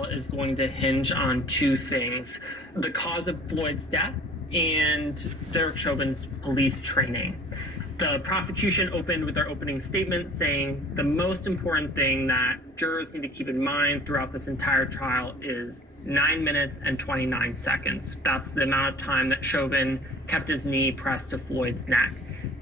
trial is going to hinge on two things: the cause of Floyd's death and Derrick Chauvin's police training. The prosecution opened with their opening statement saying the most important thing that jurors need to keep in mind throughout this entire trial is 9 minutes and 29 seconds. That's the amount of time that Chauvin kept his knee pressed to Floyd's neck.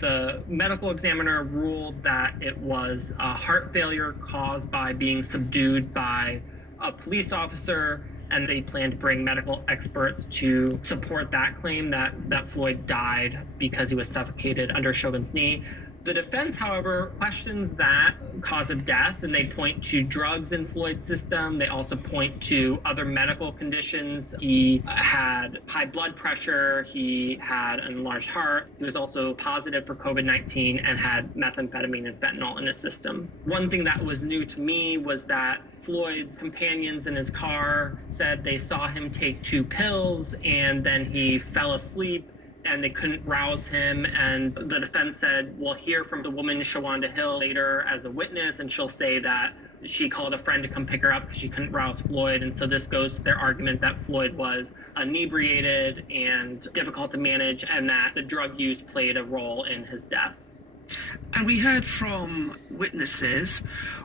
The medical examiner ruled that it was a heart failure caused by being subdued by a police officer, and they plan to bring medical experts to support that claim that Floyd died because he was suffocated under Chauvin's knee. The defense, however, questions that cause of death, and they point to drugs in Floyd's system. They also point to other medical conditions. He had high blood pressure. He had an enlarged heart. He was also positive for COVID-19 and had methamphetamine and fentanyl in his system. One thing that was new to me was that Floyd's companions in his car said they saw him take 2 pills and then he fell asleep and they couldn't rouse him. And the defense said, we'll hear from the woman, Chauvin Hill, later as a witness, and she'll say that she called a friend to come pick her up because she couldn't rouse Floyd. And so this goes to their argument that Floyd was inebriated and difficult to manage, and that the drug use played a role in his death. And we heard from witnesses.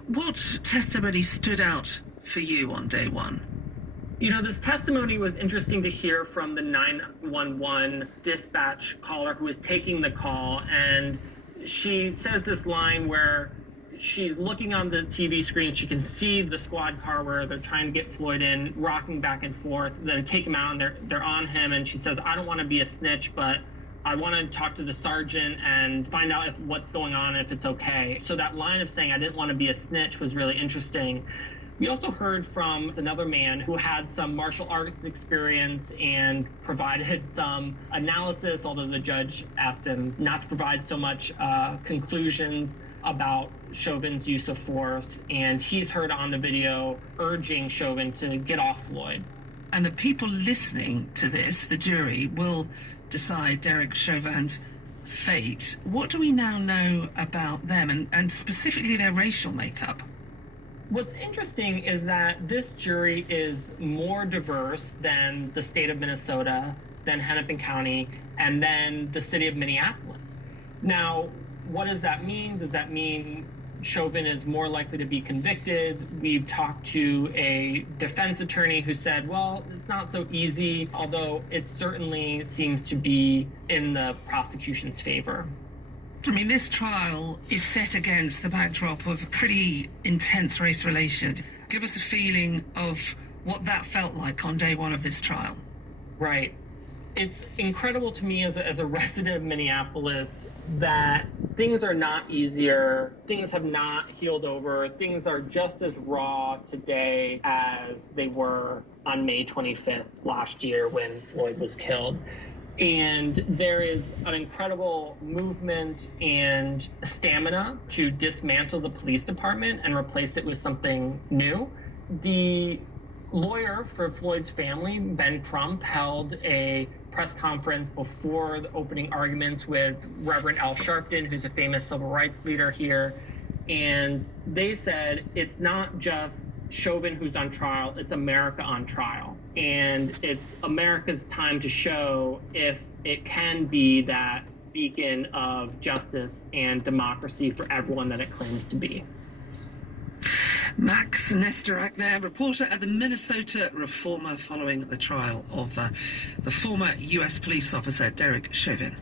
What testimony stood out for you on day one? You know, this testimony was interesting to hear from the 911 dispatch caller who was taking the call. And she says this line where she's looking on the TV screen. She can see the squad car where they're trying to get Floyd in, rocking back and forth, then take him out, and they're on him. And she says, I don't want to be a snitch, but I want to talk to the sergeant and find out what's going on, if it's okay. So that line of saying I didn't want to be a snitch was really interesting. We also heard from another man who had some martial arts experience and provided some analysis, although the judge asked him not to provide so much conclusions about Chauvin's use of force. And he's heard on the video urging Chauvin to get off Floyd. And the people listening to this, the jury, will decide Derrick Chauvin's fate. What do we now know about them and specifically their racial makeup? What's interesting is that this jury is more diverse than the state of Minnesota, than Hennepin County, and then the city of Minneapolis. Now, what does that mean? Does that mean Chauvin is more likely to be convicted? We've talked to a defense attorney who said, well, it's not so easy, although it certainly seems to be in the prosecution's favor. I mean, this trial is set against the backdrop of pretty intense race relations. Give us a feeling of what that felt like on day one of this trial. Right. It's incredible to me as a resident of Minneapolis that things are not easier. Things have not healed over. Things are just as raw today as they were on May 25th last year when Floyd was killed. And there is an incredible movement and stamina to dismantle the police department and replace it with something new. The lawyer for Floyd's family, Ben Crump, held a press conference before the opening arguments with Reverend Al Sharpton, who's a famous civil rights leader here. And they said it's not just Chauvin who's on trial, it's America on trial. And it's America's time to show if it can be that beacon of justice and democracy for everyone that it claims to be. Max Nestorak there, reporter at the Minnesota Reformer, following the trial of the former U.S. police officer Derrick Chauvin.